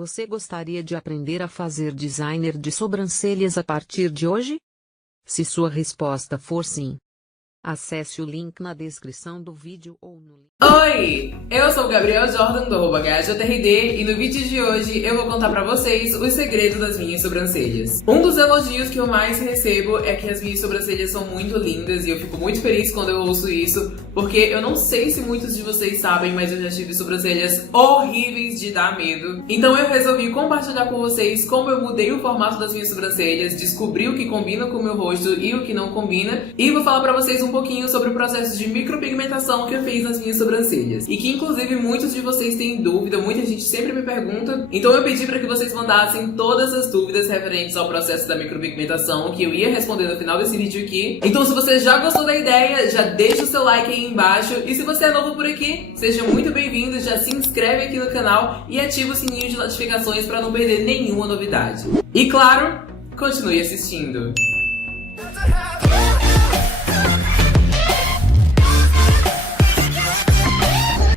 Você gostaria de aprender a fazer designer de sobrancelhas a partir de hoje? Se sua resposta for sim, acesse o link na descrição do vídeo ou no link. Oi! Eu sou o Gabriel Jordan do @HJRD e no vídeo de hoje eu vou contar pra vocês os segredos das minhas sobrancelhas. Um dos elogios que eu mais recebo é que as minhas sobrancelhas são muito lindas e eu fico muito feliz quando eu ouço isso, porque eu não sei se muitos de vocês sabem, mas eu já tive sobrancelhas horríveis de dar medo. Então eu resolvi compartilhar com vocês como eu mudei o formato das minhas sobrancelhas, descobri o que combina com o meu rosto e o que não combina, e vou falar pra vocês um pouquinho sobre o processo de micropigmentação que eu fiz nas minhas sobrancelhas. E que inclusive muitos de vocês têm dúvida, muita gente sempre me pergunta. Então eu pedi para que vocês mandassem todas as dúvidas referentes ao processo da micropigmentação, que eu ia responder no final desse vídeo aqui. Então se você já gostou da ideia, já deixa o seu like aí embaixo. E se você é novo por aqui, seja muito bem-vindo, já se inscreve aqui no canal e ativa o sininho de notificações para não perder nenhuma novidade. E claro, continue assistindo.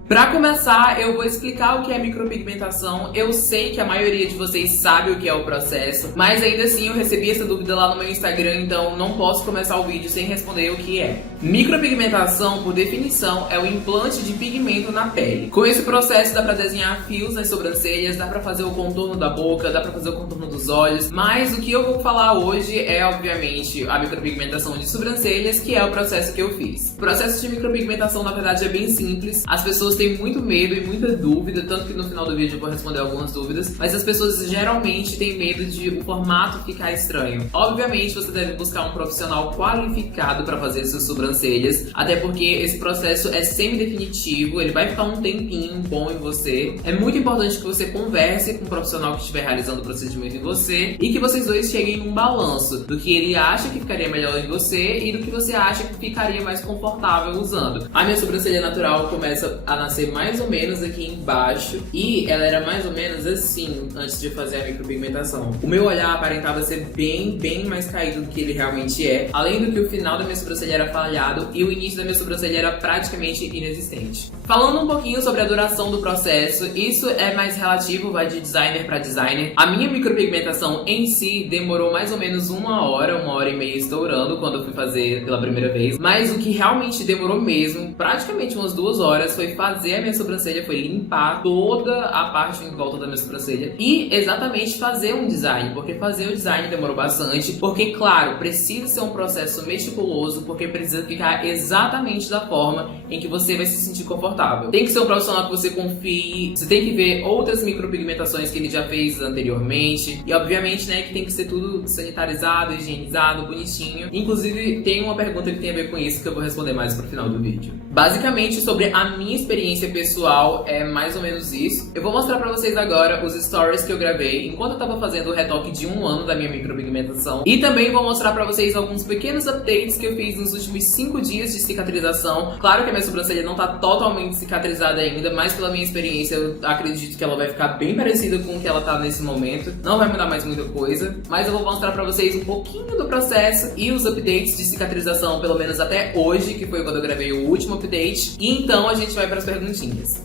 Pra começar, eu vou explicar o que é micropigmentação. Eu sei que a maioria de vocês sabe o que é o processo, mas ainda assim eu recebi essa dúvida lá no meu Instagram, então não posso começar o vídeo sem responder o que é. Micropigmentação, por definição, é o implante de pigmento na pele. Com esse processo dá pra desenhar fios nas sobrancelhas, dá pra fazer o contorno da boca, dá pra fazer o contorno dos olhos, mas o que eu vou falar hoje é, obviamente, a micropigmentação de sobrancelhas, que é o processo que eu fiz. O processo de micropigmentação, na verdade, é bem simples. As pessoas têm muito medo e muita dúvida, tanto que no final do vídeo eu vou responder algumas dúvidas, mas as pessoas geralmente têm medo de o formato ficar estranho. Obviamente você deve buscar um profissional qualificado para fazer suas sobrancelhas, até porque esse processo é semi-definitivo, ele vai ficar um tempinho bom em você. É muito importante que você converse com um profissional que estiver realizando o procedimento em você e que vocês dois cheguem num balanço do que ele acha que ficaria melhor em você e do que você acha que ficaria mais confortável usando. A minha sobrancelha natural começa a nascer mais ou menos aqui embaixo e ela era mais ou menos assim antes de fazer a micropigmentação. O meu olhar aparentava ser bem mais caído do que ele realmente é, além do que o final da minha sobrancelha era falhado e o início da minha sobrancelha era praticamente inexistente. Falando um pouquinho sobre a duração do processo, isso é mais relativo, vai de designer para designer. A minha micropigmentação em si demorou mais ou menos uma hora e meia estourando quando eu fui fazer pela primeira vez, mas o que realmente demorou mesmo, praticamente umas 2 horas, foi fazer a minha sobrancelha, foi limpar toda a parte em volta da minha sobrancelha e exatamente fazer um design, porque fazer o design demorou bastante, porque claro, precisa ser um processo meticuloso, porque precisa ficar exatamente da forma em que você vai se sentir confortável. Tem que ser um profissional que você confie, você tem que ver outras micropigmentações que ele já fez anteriormente e obviamente, né, que tem que ser tudo sanitarizado, higienizado, bonitinho. Inclusive, tem uma pergunta que tem a ver com isso que eu vou responder mais pro final do vídeo. Basicamente, sobre a minha experiência pessoal, é mais ou menos isso. Eu vou mostrar pra vocês agora os stories que eu gravei enquanto eu tava fazendo o retoque de 1 ano da minha micropigmentação. E também vou mostrar pra vocês alguns pequenos updates que eu fiz nos últimos 5 dias de cicatrização. Claro que a minha sobrancelha não tá totalmente cicatrizada ainda, mas pela minha experiência eu acredito que ela vai ficar bem parecida com o que ela tá nesse momento. Não vai mudar mais muita coisa, mas eu vou mostrar pra vocês um pouquinho do processo e os updates de cicatrização, pelo menos até hoje, que foi quando eu gravei o último update. E então a gente vai para as perguntinhas.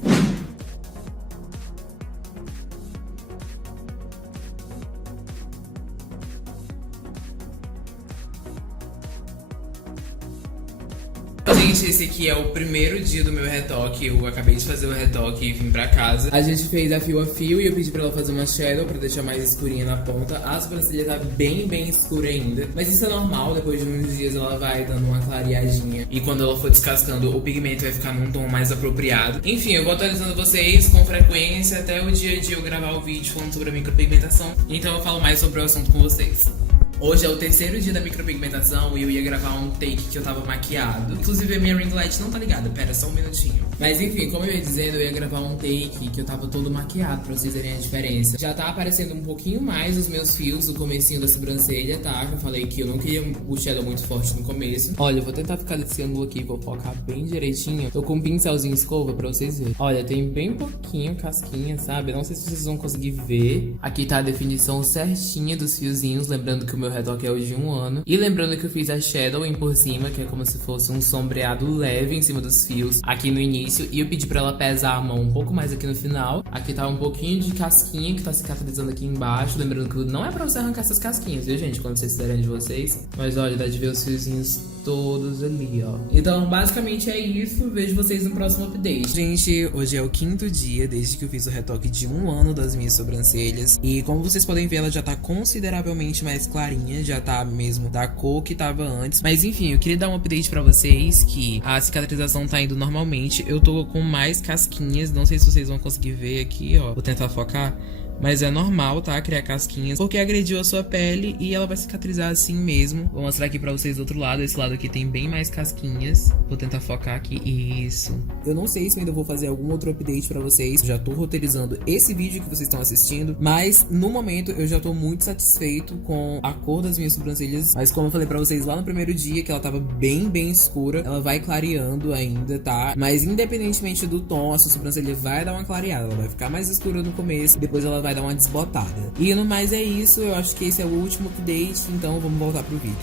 Gente, esse aqui é o primeiro dia do meu retoque. Eu acabei de fazer o retoque e vim pra casa. A gente fez a fio a fio e eu pedi pra ela fazer uma shadow pra deixar mais escurinha na ponta. A sobrancelha tá bem escura ainda, mas isso é normal, depois de uns dias ela vai dando uma clareadinha e quando ela for descascando o pigmento vai ficar num tom mais apropriado. Enfim, eu vou atualizando vocês com frequência até o dia de eu gravar o vídeo falando sobre a micropigmentação. Então eu falo mais sobre o assunto com vocês. Hoje é o 3º dia da micropigmentação e eu ia gravar um take que eu tava maquiado. Inclusive a minha ring light não tá ligada, pera, só um minutinho. Mas enfim, como eu ia dizendo, eu ia gravar um take que eu tava todo maquiado pra vocês verem a diferença. Já tá aparecendo um pouquinho mais os meus fios do comecinho da sobrancelha, tá? Eu falei que eu não queria o shadow muito forte no começo. Olha, eu vou tentar ficar desse ângulo aqui, vou focar bem direitinho. Tô com um pincelzinho escova pra vocês verem. Olha, tem bem pouquinho casquinha, sabe? Não sei se vocês vão conseguir ver. Aqui tá a definição certinha dos fiozinhos, lembrando que o meu meu retoque é o de 1 ano. E lembrando que eu fiz a shadowing por cima, que é como se fosse um sombreado leve em cima dos fios aqui no início. E eu pedi pra ela pesar a mão um pouco mais aqui no final. Aqui tá um pouquinho de casquinha que tá cicatrizando aqui embaixo. Lembrando que não é pra você arrancar essas casquinhas, viu, gente? Quando vocês fizerem de vocês. Mas olha, dá de ver os fiozinhos todos ali, ó. Então, basicamente é isso. Vejo vocês no próximo update. Gente, hoje é o 5º dia desde que eu fiz o retoque de 1 ano das minhas sobrancelhas. E como vocês podem ver, ela já tá consideravelmente mais clarinha. Já tá mesmo da cor que tava antes. Mas enfim, eu queria dar um update pra vocês que a cicatrização tá indo normalmente. Eu tô com mais casquinhas. Não sei se vocês vão conseguir ver aqui, ó. Vou tentar focar. Mas é normal, tá? Criar casquinhas, porque agrediu a sua pele e ela vai cicatrizar assim mesmo. Vou mostrar aqui pra vocês do outro lado. Esse lado aqui tem bem mais casquinhas. Vou tentar focar aqui. Isso. Eu não sei se eu ainda vou fazer algum outro update pra vocês. Já tô roteirizando esse vídeo que vocês estão assistindo. Mas, no momento, eu já tô muito satisfeito com a cor das minhas sobrancelhas. Mas como eu falei pra vocês lá no primeiro dia, que ela tava bem escura, ela vai clareando ainda, tá? Mas, independentemente do tom, a sua sobrancelha vai dar uma clareada. Ela vai ficar mais escura no começo, depois ela vai dar uma desbotada. E no mais é isso, eu acho que esse é o último update, então vamos voltar pro vídeo.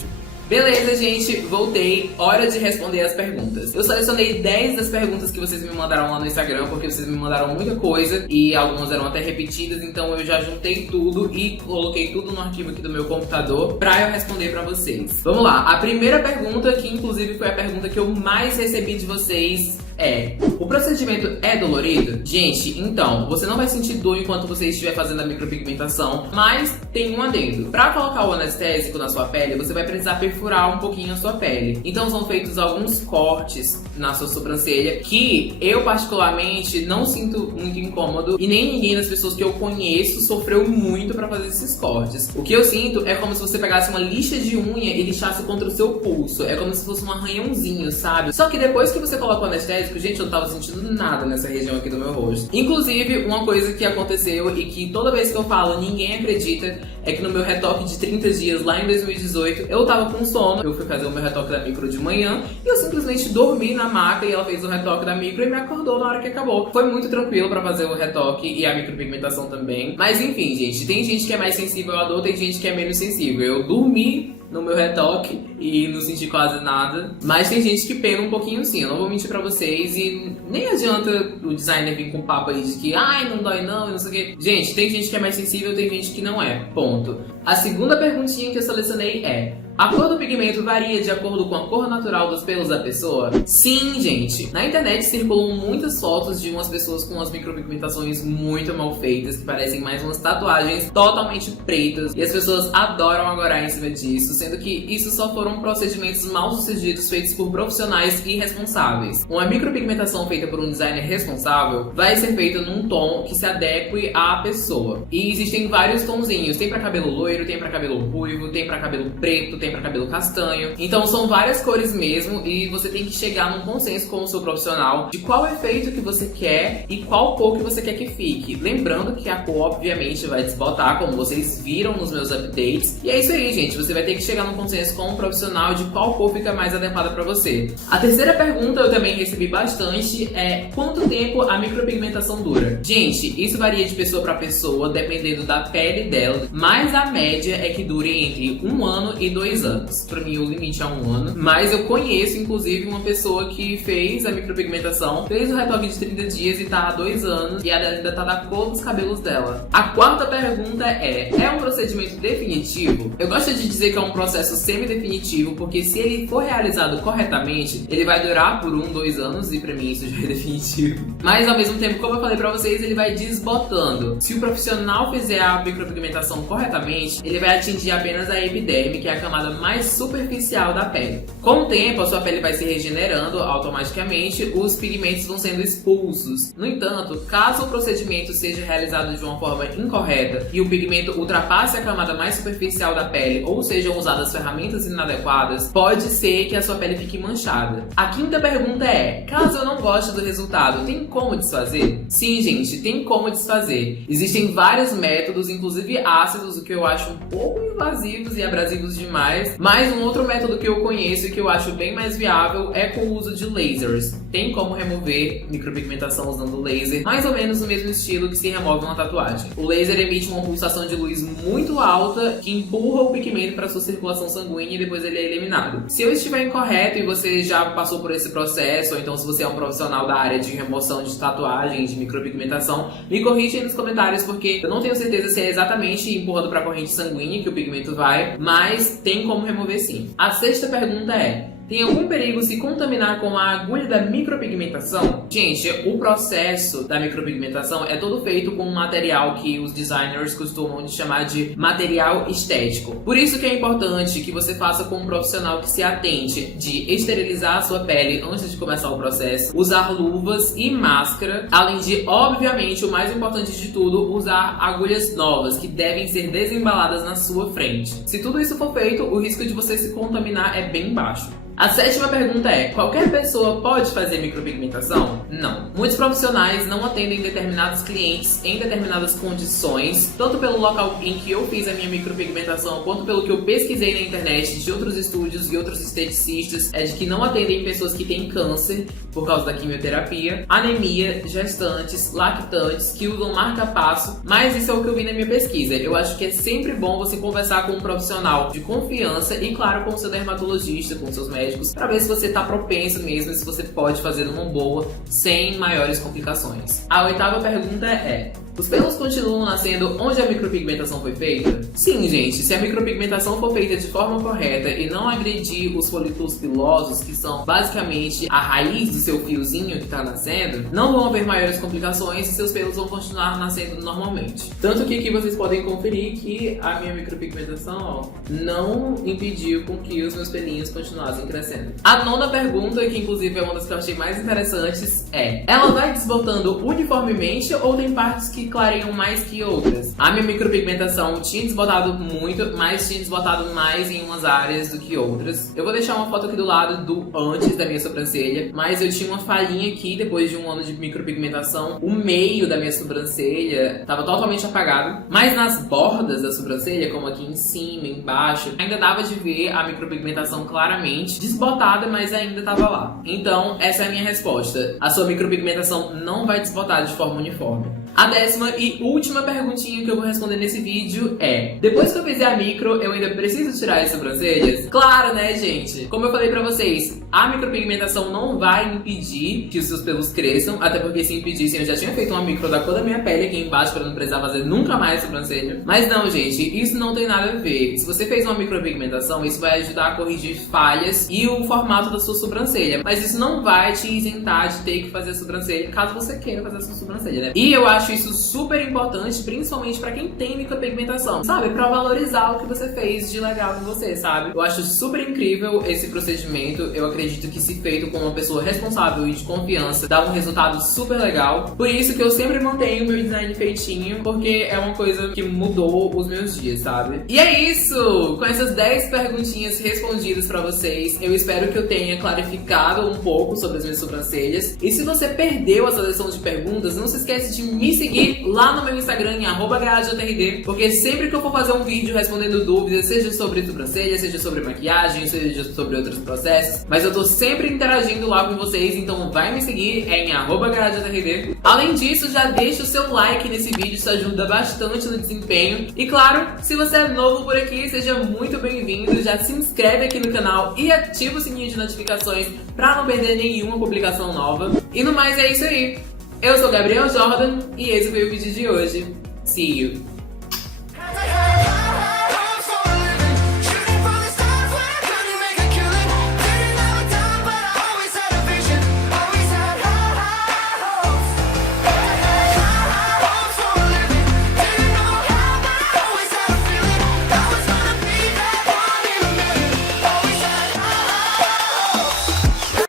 Beleza, gente, voltei. Hora de responder as perguntas. Eu selecionei 10 das perguntas que vocês me mandaram lá no Instagram, porque vocês me mandaram muita coisa e algumas eram até repetidas, então eu já juntei tudo e coloquei tudo no arquivo aqui do meu computador pra eu responder pra vocês. Vamos lá, a primeira pergunta, que inclusive foi a pergunta que eu mais recebi de vocês, é: o procedimento é dolorido? Gente, então, você não vai sentir dor enquanto você estiver fazendo a micropigmentação, mas tem um adendo. Pra colocar o anestésico na sua pele, você vai precisar perfurar um pouquinho a sua pele. Então são feitos alguns cortes na sua sobrancelha que eu particularmente não sinto muito incômodo e nem ninguém das pessoas que eu conheço sofreu muito pra fazer esses cortes. O que eu sinto é como se você pegasse uma lixa de unha e lixasse contra o seu pulso. É como se fosse um arranhãozinho, sabe? Só que depois que você coloca o anestésico, gente, eu não tava sentindo nada nessa região aqui do meu rosto. Inclusive, uma coisa que aconteceu e que toda vez que eu falo ninguém acredita é que no meu retoque de 30 dias lá em 2018, eu tava com sono, eu fui fazer o meu retoque da micro de manhã e eu simplesmente dormi na maca e ela fez o retoque da micro e me acordou na hora que acabou. Foi muito tranquilo pra fazer o retoque e a micropigmentação também. Mas enfim, gente, tem gente que é mais sensível à dor, tem gente que é menos sensível. Eu dormi no meu retoque e não senti quase nada. Mas tem gente que pena um pouquinho sim, eu não vou mentir pra vocês. E nem adianta o designer vir com papo aí de que ai, não dói não, e não sei o que. Gente, tem gente que é mais sensível, tem gente que não é. Ponto. A segunda perguntinha que eu selecionei é: a cor do pigmento varia de acordo com a cor natural dos pelos da pessoa? Sim, gente. Na internet circulam muitas fotos de umas pessoas com umas micropigmentações muito mal feitas, que parecem mais umas tatuagens totalmente pretas. E as pessoas adoram agorar em cima disso, sendo que isso só foram procedimentos mal sucedidos feitos por profissionais irresponsáveis. Uma micropigmentação feita por um designer responsável vai ser feita num tom que se adeque à pessoa. E existem vários tonzinhos. Tem pra cabelo loiro, tem pra cabelo ruivo, tem pra cabelo preto, tem pra cabelo castanho. Então são várias cores mesmo e você tem que chegar num consenso com o seu profissional de qual efeito que você quer e qual cor que você quer que fique. Lembrando que a cor obviamente vai desbotar, como vocês viram nos meus updates. E é isso aí, gente. Você vai ter que chegar num consenso com o profissional de qual cor fica mais adequada pra você. A terceira pergunta eu também recebi bastante, é: quanto tempo a micropigmentação dura? Gente, isso varia de pessoa pra pessoa, dependendo da pele dela, mas a média é que dure entre 1 ano e 2 anos. Pra mim o limite é 1 ano, mas eu conheço inclusive uma pessoa que fez a micropigmentação, fez o retoque de 30 dias e tá há 2 anos e ela ainda tá da cor dos cabelos dela. A quarta pergunta é um procedimento definitivo? Eu gosto de dizer que é um processo semi-definitivo, porque se ele for realizado corretamente, ele vai durar por 1, 2 anos e pra mim isso já é definitivo. Mas ao mesmo tempo, como eu falei pra vocês, ele vai desbotando. Se o profissional fizer a micropigmentação corretamente, ele vai atingir apenas a epiderme, que é a camada mais superficial da pele. Com o tempo, a sua pele vai se regenerando automaticamente, os pigmentos vão sendo expulsos. No entanto, caso o procedimento seja realizado de uma forma incorreta e o pigmento ultrapasse a camada mais superficial da pele ou sejam usadas ferramentas inadequadas, pode ser que a sua pele fique manchada. A quinta pergunta é: caso eu não goste do resultado, tem como desfazer? Sim, gente, tem como desfazer. Existem vários métodos, inclusive ácidos, o que eu acho um pouco invasivos e abrasivos demais, mais. Mas um outro método que eu conheço e que eu acho bem mais viável é com o uso de lasers. Tem como remover micropigmentação usando laser, mais ou menos no mesmo estilo que se remove uma tatuagem. O laser emite uma pulsação de luz muito alta que empurra o pigmento para sua circulação sanguínea e depois ele é eliminado. Se eu estiver incorreto e você já passou por esse processo, ou então se você é um profissional da área de remoção de tatuagem, de micropigmentação, me corrige aí nos comentários, porque eu não tenho certeza se é exatamente empurrando para a corrente sanguínea que o pigmento vai, mas tem como remover sim. A sexta pergunta é: tem algum perigo se contaminar com a agulha da micropigmentação? Gente, o processo da micropigmentação é todo feito com um material que os designers costumam chamar de material estético. Por isso que é importante que você faça com um profissional que se atente de esterilizar a sua pele antes de começar o processo, usar luvas e máscara, além de, obviamente, o mais importante de tudo, usar agulhas novas que devem ser desembaladas na sua frente. Se tudo isso for feito, o risco de você se contaminar é bem baixo. A sétima pergunta é: qualquer pessoa pode fazer micropigmentação? Não. Muitos profissionais não atendem determinados clientes em determinadas condições, tanto pelo local em que eu fiz a minha micropigmentação, quanto pelo que eu pesquisei na internet de outros estúdios e outros esteticistas, é de que não atendem pessoas que têm câncer por causa da quimioterapia, anemia, gestantes, lactantes, que usam marca-passo, mas isso é o que eu vi na minha pesquisa. Eu acho que é sempre bom você conversar com um profissional de confiança e, claro, com o seu dermatologista, com seus médicos, para ver se você está propenso mesmo e se você pode fazer numa boa, sem maiores complicações. A oitava pergunta é: os pelos continuam nascendo onde a micropigmentação foi feita? Sim, gente, se a micropigmentação for feita de forma correta e não agredir os folículos pilosos, que são basicamente a raiz do seu fiozinho que está nascendo, não vão haver maiores complicações e seus pelos vão continuar nascendo normalmente. Tanto que aqui vocês podem conferir que a minha micropigmentação, ó, não impediu com que os meus pelinhos continuassem crescendo. A nona pergunta, que inclusive é uma das que eu achei mais interessantes, é: ela vai desbotando uniformemente ou tem partes que clareiam mais que outras? A minha micropigmentação tinha desbotado muito, mas tinha desbotado mais em umas áreas do que outras. Eu vou deixar uma foto aqui do lado do antes da minha sobrancelha, mas eu tinha uma falhinha aqui depois de um ano de micropigmentação. O meio da minha sobrancelha estava totalmente apagado, mas nas bordas da sobrancelha, como aqui em cima, embaixo, ainda dava de ver a micropigmentação claramente, desbotada, mas ainda estava lá. Então, essa é a minha resposta. A sua micropigmentação não vai desbotar de forma uniforme. A décima e última perguntinha que eu vou responder nesse vídeo é: depois que eu fizer a micro, eu ainda preciso tirar as sobrancelhas? Claro, né, gente? Como eu falei pra vocês, a micropigmentação não vai impedir que os seus pelos cresçam, até porque se impedissem eu já tinha feito uma micro da cor da minha pele aqui embaixo pra não precisar fazer nunca mais sobrancelha. Mas não, gente, isso não tem nada a ver. Se você fez uma micropigmentação, isso vai ajudar a corrigir falhas e o formato da sua sobrancelha, mas isso não vai te isentar de ter que fazer a sobrancelha, caso você queira fazer a sua sobrancelha, né? E eu acho isso super importante, principalmente pra quem tem micropigmentação, sabe? Pra valorizar o que você fez de legal em você, sabe? Eu acho super incrível esse procedimento. Eu acredito que, se feito com uma pessoa responsável e de confiança, dá um resultado super legal. Por isso que eu sempre mantenho o meu design feitinho, porque é uma coisa que mudou os meus dias, sabe? E é isso! Com essas 10 perguntinhas respondidas pra vocês, eu espero que eu tenha clarificado um pouco sobre as minhas sobrancelhas. E se você perdeu essa seleção de perguntas, não se esquece de me seguir lá no meu Instagram, em @GajoTRD, porque sempre que eu for fazer um vídeo respondendo dúvidas, seja sobre sobrancelha, seja sobre maquiagem, seja sobre outros processos, mas eu tô sempre interagindo lá com vocês, então vai me seguir, é em @GajoTRD. Além disso, já deixa o seu like nesse vídeo, isso ajuda bastante no desempenho. E claro, se você é novo por aqui, seja muito bem-vindo, já se inscreve aqui no canal e ativa o sininho de notificações pra não perder nenhuma publicação nova. E no mais é isso aí. Eu sou Gabriel Jordan e esse foi o vídeo de hoje. See you!